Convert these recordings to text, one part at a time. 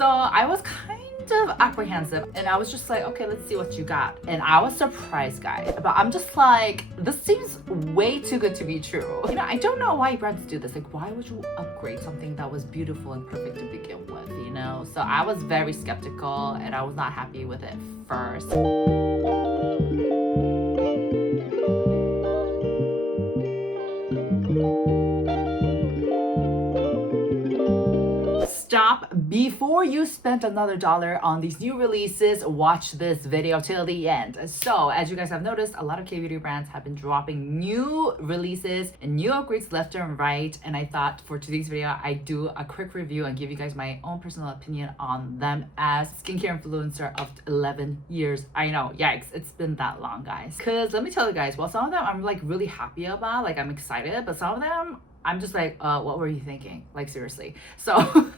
So I was kind of apprehensive and I was just like, okay, let's see what you got. And I was surprised, guys. But I'm just like, this seems way too good to be true. You know, I don't know why brands do this. Like, why would you upgrade something that was beautiful and perfect to begin with, you know? So I was very skeptical and I was not happy with it first. Stop before you spend another dollar on these new releases. Watch this video till the end. So as you guys have noticed, a lot of K-beauty brands have been dropping new releases and new upgrades left and right, and I thought for today's video I do a quick review and give you guys my own personal opinion on them as skincare influencer of 11 years. I know, yikes, it's been that long, guys. Because let me tell you guys, well, some of them I'm like really happy about, like I'm excited, but some of them I'm just like, what were you thinking? Like, seriously. So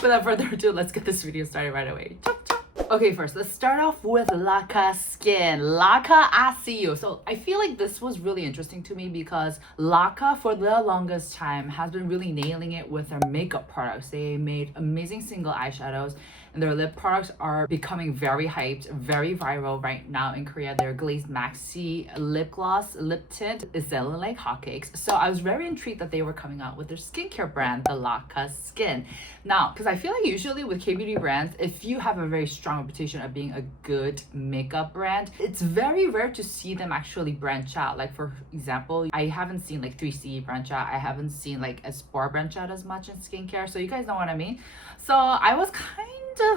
without further ado, let's get this video started right away. Chop, chop. Okay, first, let's start off with Laka Skin. Laka, I see you. So I feel like this was really interesting to me because Laka, for the longest time, has been really nailing it with their makeup products. They made amazing single eyeshadows, and their lip products are becoming very hyped, very viral right now in Korea. Their Glazed Maxi lip gloss, lip tint is selling like hotcakes. So I was very intrigued that they were coming out with their skincare brand, the Laka Skin. Now, because I feel like usually with K-beauty brands, if you have a very strong reputation of being a good makeup brand, it's very rare to see them actually branch out. Like, for example, I haven't seen like 3C branch out. I haven't seen like a Pore branch out as much in skincare. So you guys know what I mean? So I was kind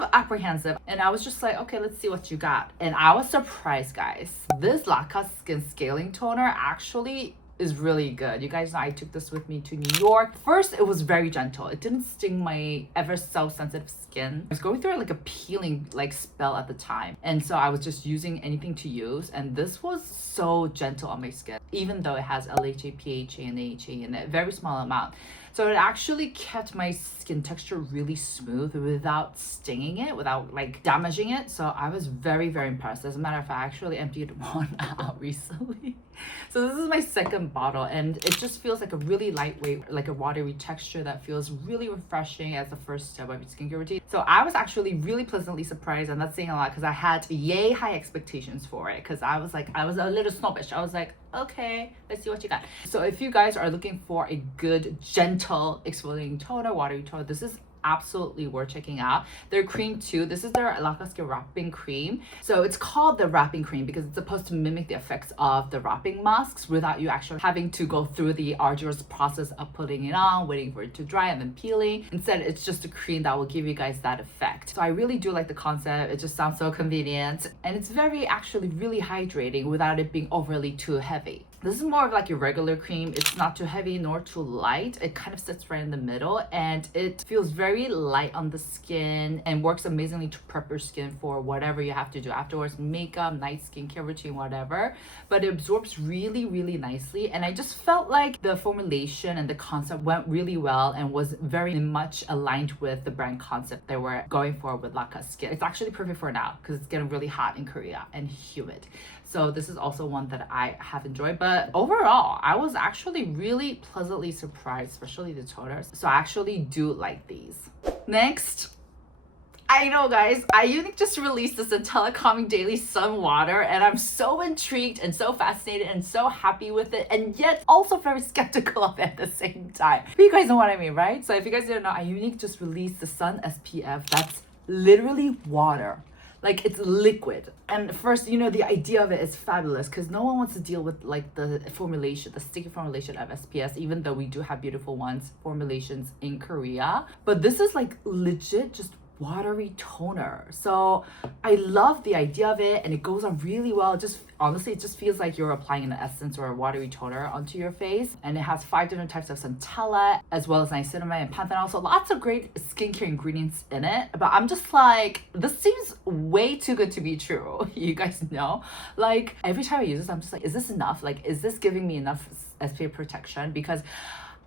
of apprehensive and I was just like, okay, let's see what you got. And I was surprised, guys. This Laka Skin Scaling Toner actually is really good. You guys know I took this with me to New York. First, it was very gentle. It didn't sting my ever so sensitive skin. I was going through like a peeling like spell at the time, and so I was just using anything to use, and this was so gentle on my skin, even though it has LHA, PHA, and AHA in it, very small amount. So it actually kept my skin texture really smooth without stinging it, without like damaging it. So I was very, very impressed. As a matter of fact, I actually emptied one out recently. So this is my second bottle, and it just feels like a really lightweight, like a watery texture that feels really refreshing as the first step of your skincare routine. So I was actually really pleasantly surprised, and that's saying a lot because I had yay high expectations for it, because I was a little snobbish. I was like, okay, let's see what you got. So if you guys are looking for a good, gentle, exfoliating toner, watery toner, this is absolutely worth checking out. Their cream too, this is their Laka Skin wrapping cream. So it's called the wrapping cream because it's supposed to mimic the effects of the wrapping masks without you actually having to go through the arduous process of putting it on, waiting for it to dry, and then peeling. Instead, it's just a cream that will give you guys that effect. So I really do like the concept. It just sounds so convenient, and it's very actually really hydrating without it being overly too heavy. This is more of like a regular cream. It's not too heavy nor too light. It kind of sits right in the middle, and it feels very light on the skin and works amazingly to prep your skin for whatever you have to do afterwards, makeup, night skincare routine, whatever. But it absorbs really, really nicely, and I just felt like the formulation and the concept went really well and was very much aligned with the brand concept they were going for with Laka Skin. It's actually perfect for now because it's getting really hot in Korea and humid. So this is also one that I have enjoyed. But overall, I was actually really pleasantly surprised, especially the toners. So I actually do like these. Next, I know, guys, IUNIK just released the Centella Calming Daily Sun Water, and I'm so intrigued and so fascinated and so happy with it, and yet also very skeptical of it at the same time. But you guys know what I mean, right? So if you guys didn't know, IUNIK just released the Sun SPF that's literally water. Like, it's liquid. And first, you know, the idea of it is fabulous because no one wants to deal with like the formulation, the sticky formulation of SPS, even though we do have beautiful formulations in Korea. But this is like legit just watery toner. So I love the idea of it, and it goes on really well. Just honestly, it just feels like you're applying an essence or a watery toner onto your face. And it has 5 different types of Centella, as well as niacinamide and panthenol. So lots of great skincare ingredients in it. But I'm just like, this seems way too good to be true. You guys know, like every time I use this, I'm just like, is this enough? Like, is this giving me enough SPF protection? Because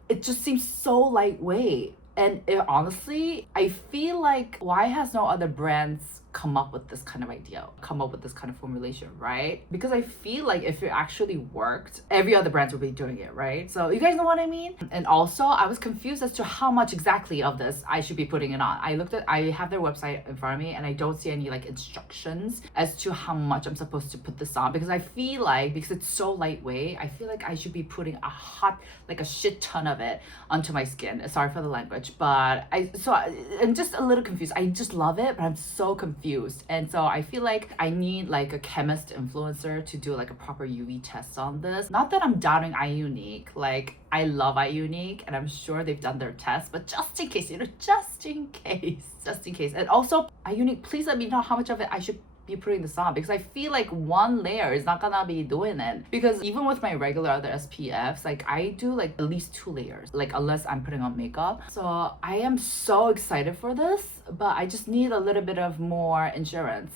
it just seems so lightweight. And honestly, I feel like why has no other brands come up with this kind of idea, come up with this kind of formulation, right? Because I feel like if it actually worked, every other brand would be doing it, right? So you guys know what I mean? And also I was confused as to how much exactly of this I should be putting it on. I have their website in front of me and I don't see any like instructions as to how much I'm supposed to put this on, because I feel like, because it's so lightweight, I feel like I should be putting a shit ton of it onto my skin. Sorry for the language, but I'm just a little confused. I just love it, but I'm so confused. And so I feel like I need like a chemist influencer to do like a proper UV test on this. Not that I'm doubting IUNIK, like I love IUNIK and I'm sure they've done their test, but just in case, just in case. And also IUNIK, please let me know how much of it I should be putting this on, because I feel like one layer is not gonna be doing it. Because even with my regular other SPFs, like I do like at least 2 layers, like unless I'm putting on makeup. So I am so excited for this, but I just need a little bit of more assurance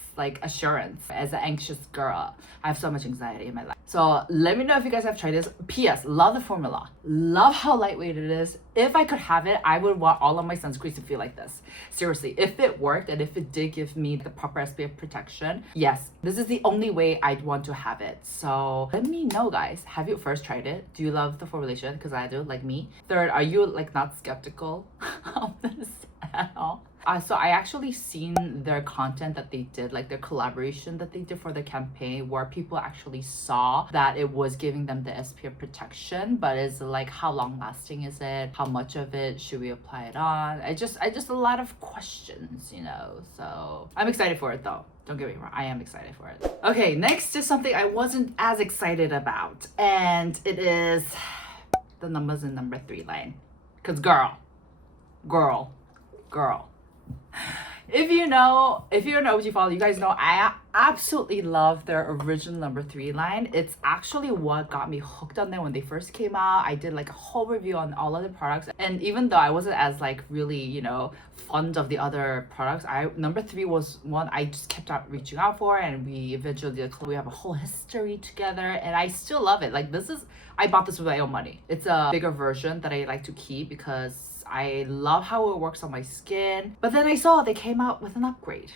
as an anxious girl. I have so much anxiety in my life. So let me know if you guys have tried this. PS, love the formula, love how lightweight it is. If I could have it, I would want all of my sunscreens to feel like this. Seriously, if it worked and if it did give me the proper SPF protection, yes, this is the only way I'd want to have it. So let me know, guys. Have you first tried it? Do you love the formulation? Because I do, like me. Third, are you like not skeptical of this at all? So I actually seen their content that they did, like their collaboration that they did for the campaign, where people actually saw that it was giving them the SPF protection, but it's like, how long lasting is it? How much of it should we apply it on? I just a lot of questions, so I'm excited for it though. Don't get me wrong, I am excited for it. Okay, next is something I wasn't as excited about, and it is the Numbuzin number 3 line. Cause girl. If you're an OG follower, you guys know I absolutely love their original number 3 line. It's actually what got me hooked on them when they first came out. I did like a whole review on all of the products, and even though I wasn't as like really fond of the other products, number 3 was one I just kept reaching out for, and we eventually we have a whole history together, and I still love it. Like I bought this with my own money. It's a bigger version that I like to keep because I love how it works on my skin. But then I saw they came out with an upgrade.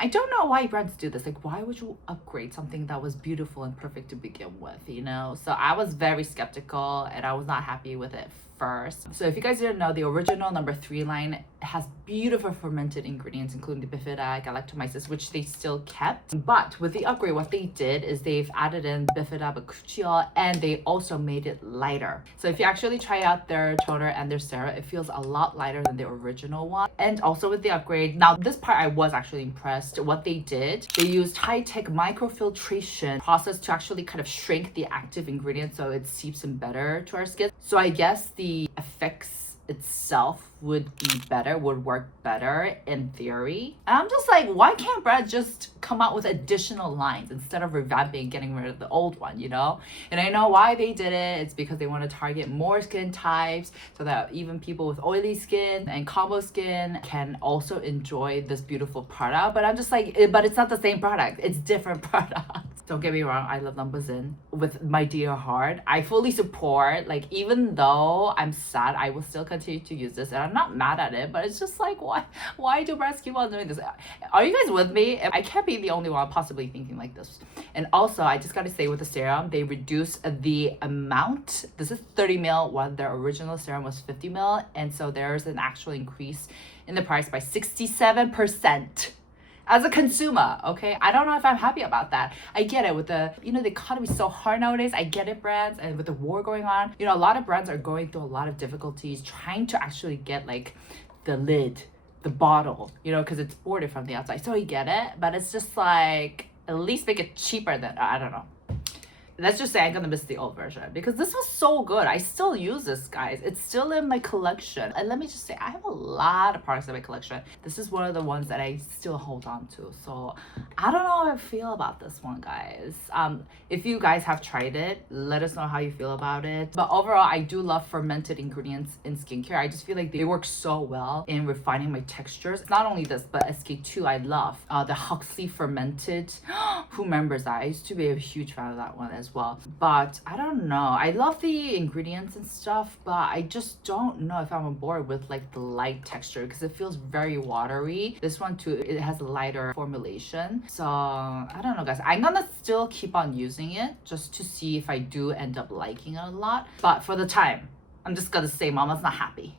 I don't know why brands do this. Like, why would you upgrade something that was beautiful and perfect to begin with, So I was very skeptical and I was not happy with it first. So if you guys didn't know, the original number 3 line has beautiful fermented ingredients, including the Bifida, galactomyces, which they still kept. But with the upgrade, what they did is they've added in Bifida, Bakuchiol, and they also made it lighter. So if you actually try out their toner and their serum, it feels a lot lighter than the original one. And also with the upgrade, now this part I was actually impressed. What they did, they used high-tech microfiltration process to actually kind of shrink the active ingredient so it seeps in better to our skin. So I guess the effects itself would work better in theory. And I'm just like, why can't brands just come out with additional lines instead of revamping, getting rid of the old one, And I know why they did it. It's because they want to target more skin types so that even people with oily skin and combo skin can also enjoy this beautiful product. But I'm just like, but it's not the same product. It's different products. Don't get me wrong, I love Numbuzin with my dear heart. I fully support, like, even though I'm sad, I will still continue to use this, and I'm not mad at it, but it's just like, why do brands keep on doing this? Are you guys with me? I can't be the only one possibly thinking like this. And also, I just gotta say, with the serum, they reduced the amount. This is 30 ml, while their original serum was 50 ml, and so there's an actual increase in the price by 67%. As a consumer, okay? I don't know if I'm happy about that. I get it with the, the economy is so hard nowadays. I get it, brands, and with the war going on, a lot of brands are going through a lot of difficulties trying to actually get like the lid, the bottle, because it's boarded from the outside. So I get it, but it's just like, at least make it cheaper than, I don't know. Let's just say I'm gonna miss the old version because this was so good. I still use this, guys. It's still in my collection. And let me just say, I have a lot of products in my collection. This is one of the ones that I still hold on to. So I don't know how I feel about this one, guys. If you guys have tried it, let us know how you feel about it. But overall, I do love fermented ingredients in skincare. I just feel like they work so well in refining my textures. Not only this, but SK2 I love. The Huxley fermented. Who remembers that? I used to be a huge fan of that one as as well. But I don't know. I love the ingredients and stuff, but I just don't know if I'm on board with like the light texture because it feels very watery. This one too, it has a lighter formulation. So I don't know, guys. I'm gonna still keep on using it just to see if I do end up liking it a lot. But for the time, I'm just gonna say mama's not happy.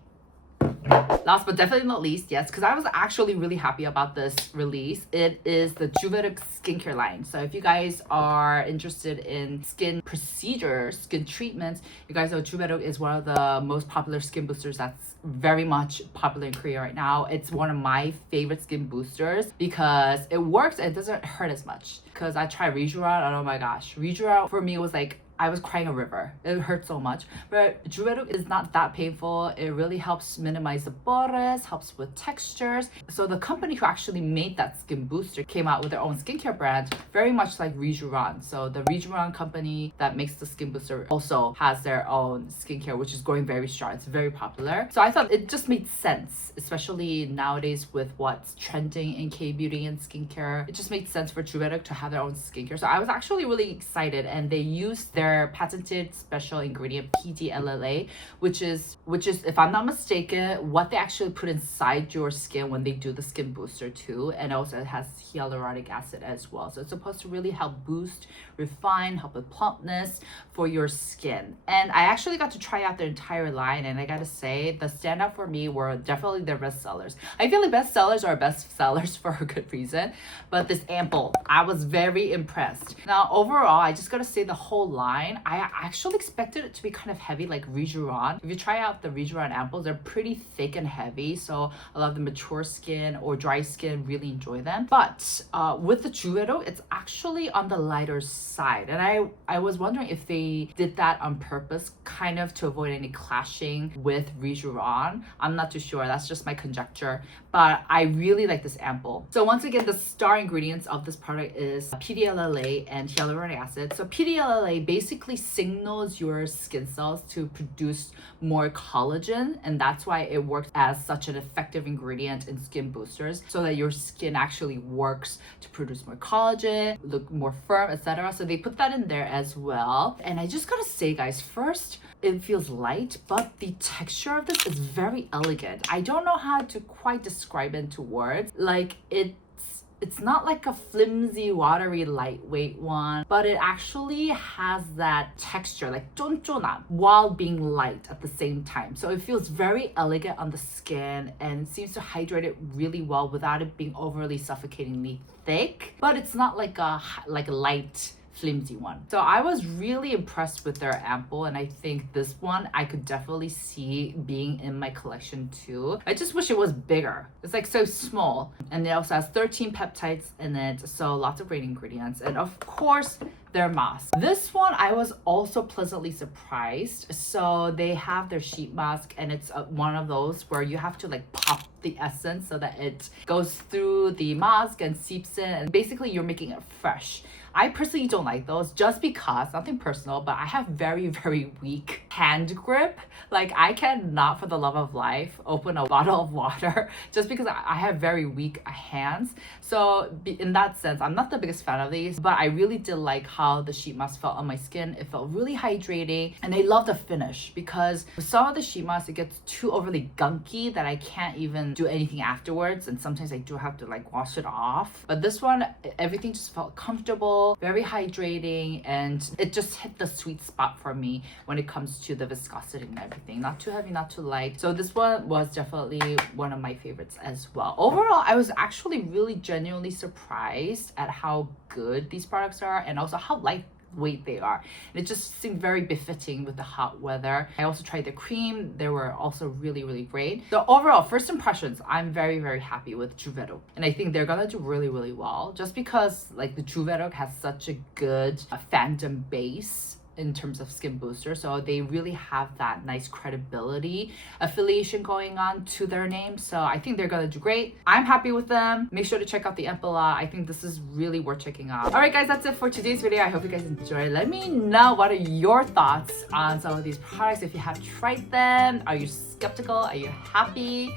Last but definitely not least, yes, because I was actually really happy about this release. It is the Juvelook skincare line. So if you guys are interested in skin procedures, skin treatments, you guys know Juvelook is one of the most popular skin boosters that's very much popular in Korea right now. It's one of my favorite skin boosters because it works and it doesn't hurt as much. Because I tried Rejuvelook and oh my gosh, Rejuvelook for me was like, I was crying a river. It hurt so much. But Juvelook is not that painful. It really helps minimize the pores, helps with textures. So the company who actually made that skin booster came out with their own skincare brand, very much like Rejuvelook. So the Rejuvelook company that makes the skin booster also has their own skincare, which is going very strong. It's very popular. So I thought it just made sense, especially nowadays with what's trending in Kbeauty and skincare. It just made sense for Juvelook to have their own skincare. So I was actually really excited, and they used their patented special ingredient PDLLA, which is, if I'm not mistaken, what they actually put inside your skin when they do the skin booster too. And also it has hyaluronic acid as well. So it's supposed to really help boost, refine, help with plumpness for your skin. And I actually got to try out their entire line, and I gotta say the standout for me were definitely their best sellers. I feel like best sellers are best sellers for a good reason, but this ampoule, I was very impressed. Now overall, I just gotta say the whole line, I actually expected it to be kind of heavy like Rejuvelook. If you try out the Rejuvelook ampoules, they're pretty thick and heavy, so a lot of the mature skin or dry skin really enjoy them. But with the Juvelook, it's actually on the lighter side, and I was wondering if they did that on purpose, kind of to avoid any clashing with Rejuvelook. I'm not too sure, that's just my conjecture, but I really like this ampoule. So once again, the star ingredients of this product is PDLLA and hyaluronic acid. So PDLLA basically signals your skin cells to produce more collagen, and that's why it works as such an effective ingredient in skin boosters, so that your skin actually works to produce more collagen, look more firm, etc. So they put that in there as well. And I just gotta say, guys, first, it feels light, but the texture of this is very elegant. I don't know how to quite describe it into words. Like it's not like a flimsy, watery, lightweight one, but it actually has that texture, like 쫀쫀함, while being light at the same time. So it feels very elegant on the skin and seems to hydrate it really well without it being overly suffocatingly thick. But it's not like a light, flimsy one. So I was really impressed with their ampoule, and I think this one I could definitely see being in my collection too. I just wish it was bigger. It's like so small, and it also has 13 peptides in it, so lots of great ingredients, and of course their mask. This one I was also pleasantly surprised. So they have their sheet mask, and it's one of those where you have to like pop the essence so that it goes through the mask and seeps in, and basically you're making it fresh. I personally don't like those just because, nothing personal, but I have very, very weak hand grip. Like I cannot for the love of life open a bottle of water just because I have very weak hands. So in that sense, I'm not the biggest fan of these, but I really did like how the sheet mask felt on my skin. It felt really hydrating, and I love the finish because with some of the sheet masks, it gets too overly gunky that I can't even do anything afterwards, and sometimes I do have to like wash it off. But this one, everything just felt comfortable, very hydrating, and it just hit the sweet spot for me when it comes to the viscosity and everything. Not too heavy, not too light. So this one was definitely one of my favorites as well. Overall, I was actually really genuinely surprised at how good these products are, and also how lightweight they are. And it just seemed very befitting with the hot weather. I also tried the cream. They were also really, really great. So overall, first impressions, I'm very, very happy with Juvelook. And I think they're gonna do really, really well just because like the Juvelook has such a good fandom base in terms of skin booster, so they really have that nice credibility affiliation going on to their name. So I think they're gonna do great. I'm happy with them. Make sure to check out the ampoule. I think this is really worth checking out. All right guys, that's it for today's video. I hope you guys enjoyed. Let me know what are your thoughts on some of these products. If you have tried them, are you skeptical, are you happy?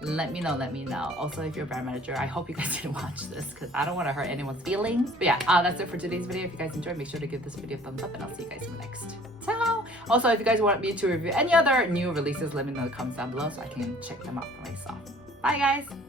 let me know. Also, if you're a brand manager, I hope you guys didn't watch this because I don't want to hurt anyone's feelings. But yeah, that's it for today's video. If you guys enjoyed, make sure to give this video a thumbs up and I'll see you guys in the next. Ciao! Also, if you guys want me to review any other new releases, let me know in the comments down below so I can check them out for myself. Bye guys!